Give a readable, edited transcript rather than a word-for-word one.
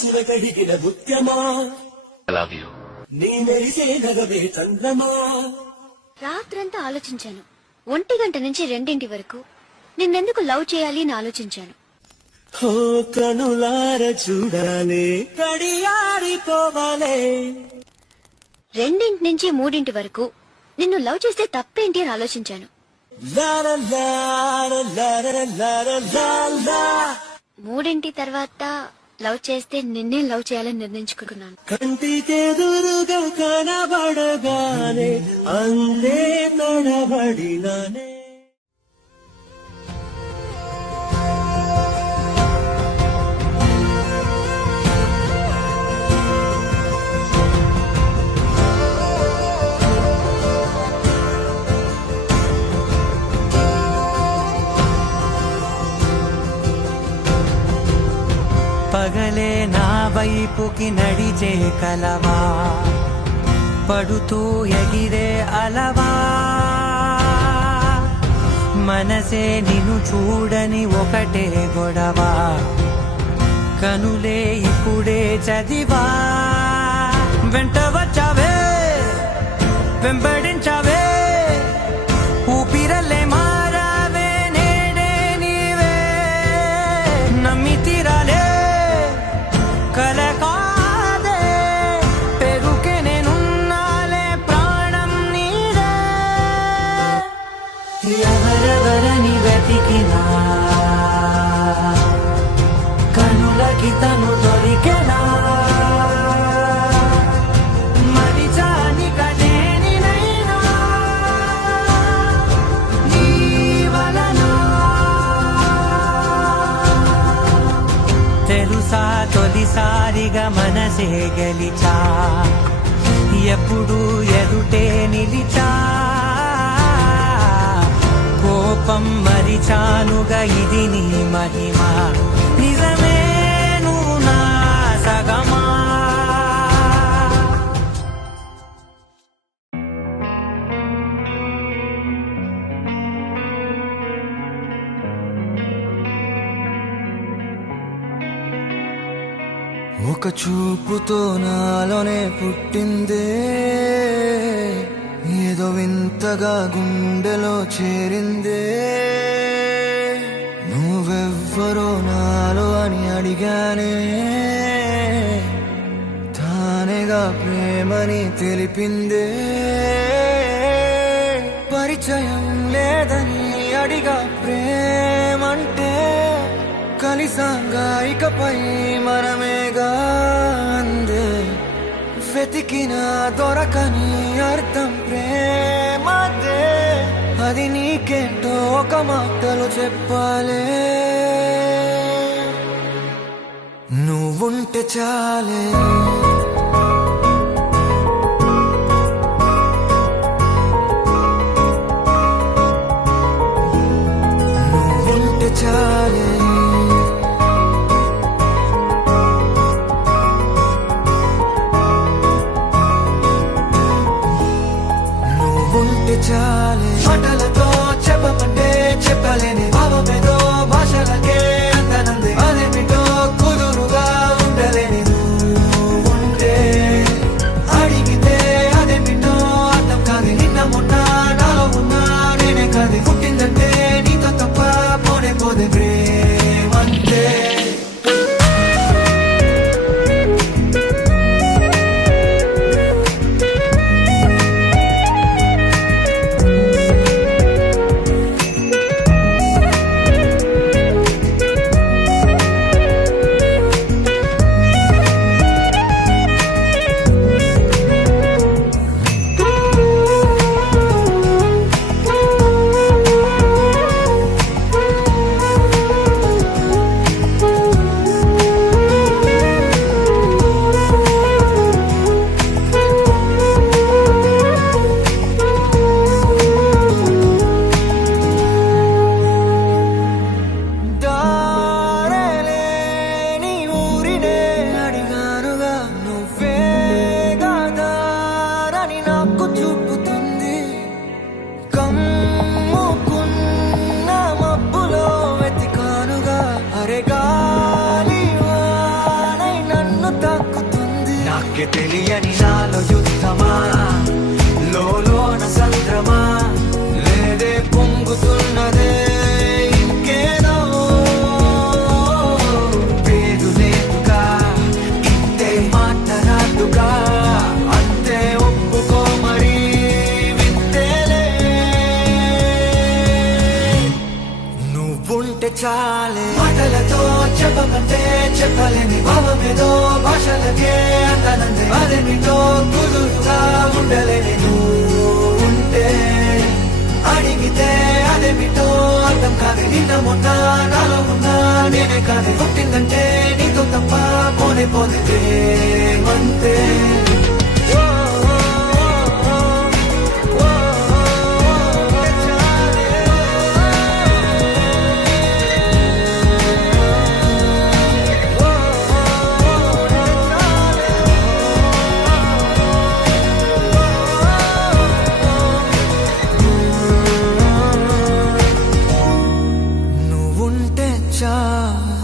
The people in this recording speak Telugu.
అంచుల కడిగిన ముత్యమా లవ్ యూ నీ మెరిసే నగవే చంద్రమా. రాత్రంతా ఆలోచించాను. 1 గంట నుంచి 2 వరకు నిన్నెందుకు లవ్ చేయాలి అని ఆలోచించాను. ఓ కనులార చూడాలి కడియారిపోవాలే. 2 నుంచి 3 వరకు నిన్ను లవ్ చేస్తే తప్పేంటి అని ఆలోచించాను. లార లార లార లార లాలా. 3 తర్వాత లవ్ చేస్తే నిన్నే లవ్ చేయాలని నిర్ణయించుకుంటున్నాను. కంటికెదురుగా కనబడగానే అందే తడబడినానే. పగలే నా వైపుకి నడిచే కలవా, పడుతూ ఎగిరే అలవా, మనసే నిన్ను చూడని ఒకటే గొడవ, కనులే ఇప్పుడే చదివా. వెంట వచ్చావే వెంబడించావే, ఊపిరలే మారావే నేడే నీవే, నమ్మి తీరాలే కలకాదే, పెరుకే నేనున్నాలే ప్రాణం నీదే. ఎవరెవరని వెతికినా కనులకి తను దొరికెనా, మరిచాని కనేనినైనా నీ వలన. తెలుసా తొలిసారిగా మనసే గెలిచా, ఎప్పుడు ఎదుటే నిలిచా, కోపం మరిచానుగా ఇది నీ మహిమ, నిజమే నువ్వు నా సగమా. ఒక చూపుతో నాలోనే పుట్టిందే, ఏదో వింతగా గుండెలో చేరిందే, నువ్వెవ్వరో నాలో అని అడిగానే, తానేగా ప్రేమని తెలిపిందే. పరిచయం లేదని అడిగా ప్రేమంటే, కలిసాంగా ఇకపై మనమేగా అందే. వెతికినా దొరకని అర్థం ప్రేమదే, అది నీకేంటో ఒక మాటలు చెప్పాలే. నువ్వుంటే చాలే నువ్వుంటే చాలే చాలే. మాటలతో చెప్పమంటే చెప్పలేని భావమేదో భాషలకే అందనంది, అదేమిటో కుదురుగా ఉండలేని నువ్వుంటే. అడిగితే అదేమిటో అర్థం కాదు, నిన్న మొన్న నాలో ఉన్నా నేనే కాదు, పుట్టిందంటే నీతో తప్ప పోనే పోదే ప్రేమంటే. నీకే తెలియని నాలో యుద్ధమా లోన సంద్రమా లేదే పొంగుతున్నదే ఇంకేదో పేరు లేదుగా ఇంతే మాటరాదుగా అంతే ఒప్పుకో మరి వింతేలే నువ్వుంటే చాలే మాటలతో చెప్పమంటే చెప్పలేని భావమేదో భాషలకే అందనందే అదేమిటో కుదురుగా ఉండలేని నువ్వు ఉంటే అడిగితే అదేమిటో అర్థం కాదు నిన్న మొన్న నాలో ఉన్నా నేనే కాదు పుట్టిందంటే నీతో తప్ప పోనే పోతే అంతే నువ్వుంటే చాలు